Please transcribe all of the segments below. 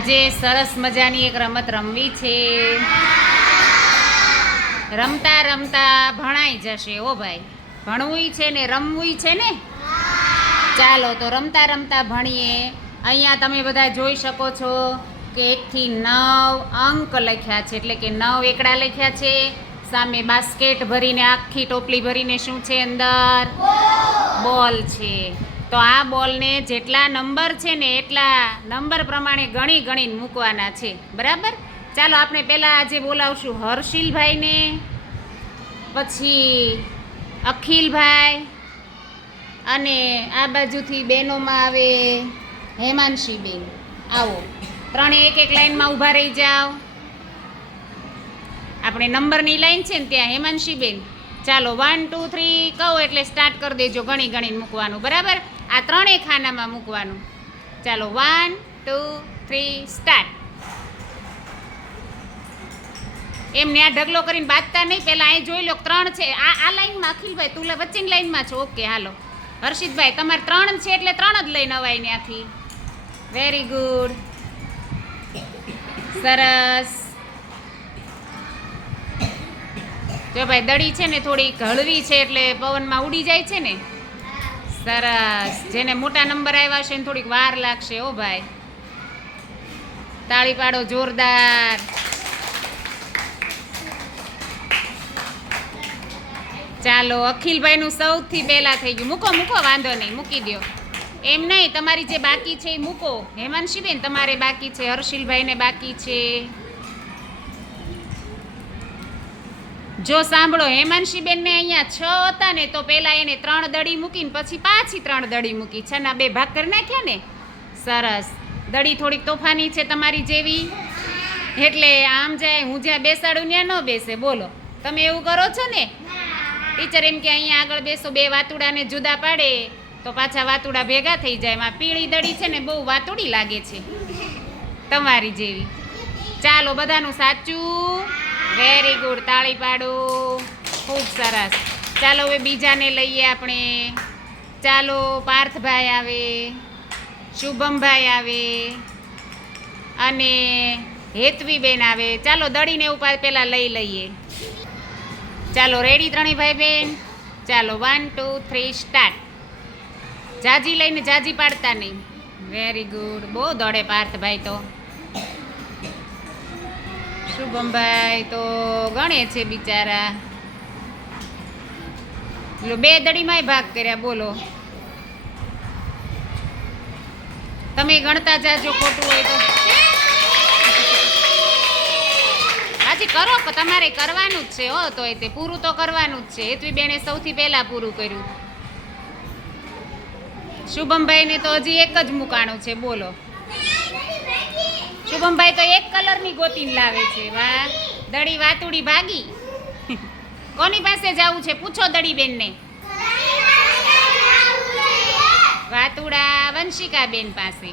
આજે સરસ મજાની એક રમત રમવી છે. રમતા રમતા ભણાઈ જશે ઓ ભાઈ. ભણવું છે ને રમવું છે ને? ચાલો તો રમતા રમતા ભણીએ. અહીંયા તમે બધા જોઈ શકો છો કે એકથી નવ અંક લખ્યા છે, એટલે કે નવ એકડા લખ્યા છે. સામે બાસ્કેટ ભરીને આખી ટોપલી ભરીને શું છે અંદર? બોલ છે. તો આ બોલને જેટલા નંબર છે ને એટલા નંબર પ્રમાણે ગણી ગણીને મૂકવાના છે. બરાબર? ચાલો આપણે પહેલાં આજે બોલાવશું હર્ષિલભાઈને, પછી અખિલભાઈ, અને આ બાજુથી બહેનોમાં આવે હેમાંશીબેન. આવો. ત્રણે એક એક લાઈનમાં ઊભા રહી જાઓ. આપણે નંબરની લાઈન છે ને ત્યાં, હેમાંશીબેન. ચાલો વન ટુ થ્રી કહો એટલે સ્ટાર્ટ કરી દેજો ગણી ગણીને મૂકવાનું. બરાબર? આ ત્રણેય ખાનામાં મૂકવાનું. ચાલો વન ટુ થ્રી સ્ટાર્ટ એમને આ ઢગલો કરીને બાંધતા નહીં. પહેલાં અહીં જોઈ લો, ત્રણ છે. આ આ લાઈનમાં અખિલભાઈ, તું વચ્ચેની લાઈનમાં છો. ઓકે, હાલો. હર્ષિતભાઈ, તમારે ત્રણ છે એટલે ત્રણ જ લઈને અવાય ત્યાંથી વેરી ગુડ સરસ. જો ભાઈ, દડી છે ને થોડીક હળવી છે એટલે પવનમાં ઉડી જાય છે ને. સરસ. જેને મોટા નંબર આવ્યા છે ને થોડીક વાર લાગશે ઓ ભાઈ. તાળી પાડો જોરદાર. ચાલો, અખિલભાઈનું સૌથી પહેલા થઈ ગયું. મૂકો મૂકો, વાંધો નહીં, મૂકી દો એમ નહીં, તમારી જે બાકી છે એ મૂકો. હેમાંશીબેન, તમારે બાકી છે, હર્ષિલભાઈને બાકી છે. જો સાંભળો, હેમાંશીબેનને અહીંયા છ હતા ને, તો પહેલાં એને ત્રણ દડી મૂકીને પછી પાછી ત્રણ દડી મૂકી. છે ના બે ભાગ કરી નાખ્યા ને? સરસ. દડી થોડીક તોફાની છે તમારી જેવી. એટલે આમ જાય, હું જ્યાં બેસાડું ત્યાં ન બેસે. બોલો, તમે એવું કરો છો ને? ટીચર એમ કે અહીંયા આગળ બેસો, બે વાતુડાને જુદા પાડે, તો પાછા વાતુડા ભેગા થઈ જાય. એમાં પીળી દડી છે ને, બહુ વાતુડી લાગે છે. તમારી જેવી. ચાલો, બધાનું સાચું. વેરી ગુડ તાળી પાડો ખૂબ સરસ. ચાલો હવે બીજાને લઈએ આપણે. ચાલો, પાર્થભાઈ આવે, શુભમભાઈ આવે, અને હેતવીબેન આવે. ચાલો દડીને ઉપર પહેલાં લઈ લઈએ. ચાલો રેડી ત્રણેય ભાઈ બેન ચાલો વન ટુ થ્રી સ્ટાર્ટ જાજી લઈને જાજી પાડતા નહીં. વેરી ગુડ બહુ દોડે પાર્થભાઈ તો. શુભમભાઈ તો ગણે છે બિચારા. બોલો બે દડીમાંય ભાગ કર્યા, બોલો. તમે ગણતા જાજો ખોટું હોય તો. હાજી કરો તમારે કરવાનું જ છે હો, તો તે પૂરું તો કરવાનું જ છે. હેતવી બેને સૌથી પહેલા પૂરું કર્યું. શુભમભાઈને તો હજી એક જ મુકાણું છે, બોલો. શુભમભાઈ તો એક કલરની ગોતીને લાવે છે, વાહ. દડી વાતુડી ભાગી. કોની પાસે જવું છે? પૂછો દડી બેનને વાતુડા વંશિકા બેન પાસે.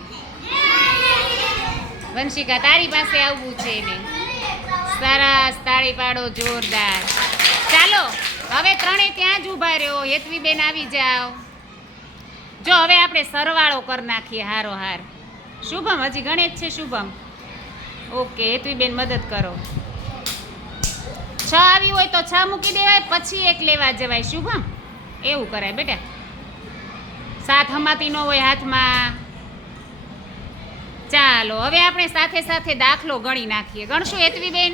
વંશિકા તારી પાસે આવવું છે ને? સરસ, તાળી પાડો, જોરદાર. ચાલો, હવે ત્રણે ત્યાં જ ઊભા રહ્યો. હેતવી બેન આવી જાઓ. જો હવે આપણે સરવાળો કરી નાખીએ હારો હાર શુભમ, હજી ગણેશ છે, શુભમ? ઓકે હેતવી બેન મદદ કરો. છ આવી હોય તો છ મૂકી દેવાય, પછી એક લેવા જવાય, શુભમ? એવું કરાય બેટા. સાત હમાતી ન હોય હાથમાં. ચાલો, હવે આપણે સાથે સાથે દાખલો ગણી નાખીએ. ગણશું હેતવીબેન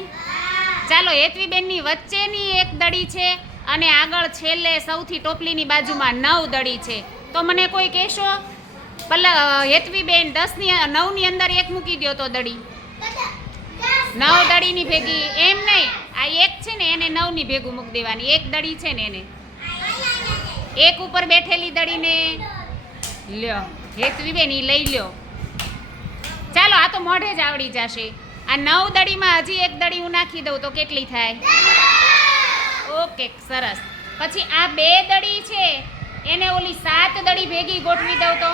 ચાલો હેતવીબેનની વચ્ચેની એક દડી છે અને આગળ છેલ્લે સૌથી ટોપલીની બાજુમાં નવ દડી છે. તો મને કોઈ કહેશો? પલ્લા હેતવીબેન દસની, નવની અંદર એક મૂકી દો તો દડી. નવ દડીની ભેગી, એમ નહીં. આ એક છે ને, એને નવની ભેગું મૂકી દેવાની. એક દડી છે ને એને. એક ઉપર બેઠેલી દડીને. લ્યો હેતવીબેન ઈ લઈ લ્યો. ચાલો, આ તો મોઢે જ આવડી જશે. આ નવ દડીમાં હજી એક દડી હું નાખી દઉં તો કેટલી થાય? ઓકે, સરસ. પછી આ બે દડી છે, એને ઓલી સાત દડી ભેગી ગોઠવી દઉં તો?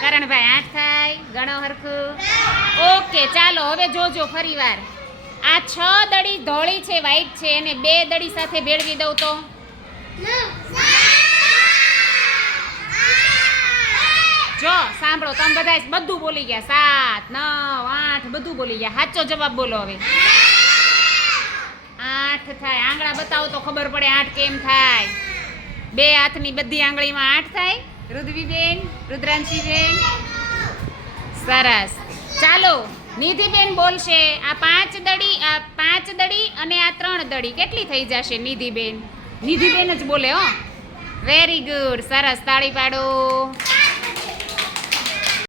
કરણભાઈ આઠ થાય. ગણો હરખું. ઓકે, ચાલો, હવે જોજો ફરીવાર. આ છ દડી ધોળી છે વ્હાઈટ છે એને બે દડી સાથે ભેળવી દઉં તો? જો, સાંભળો તમે બધા બધું બોલી ગયા. સાત, નવ, આઠ, બધું બોલી ગયા. સાચો જવાબ બોલો હવે. આઠ થાય. આંગળા બતાવો તો ખબર પડે આઠ કેમ થાય. બે હાથની બધી આંગળીમાં આઠ થાય. રુદ્વીબેન રુદ્રાંશીબેન. સરસ. ચાલો, નિધિબેન બોલશે. આ પાંચ દડી, આ પાંચ દડી અને આ ત્રણ દડી. કેટલી થઈ જશે નિધિબેન? નિધિબેન જ બોલે, હો. વેરી ગુડ સરસ, તાળી પાડો.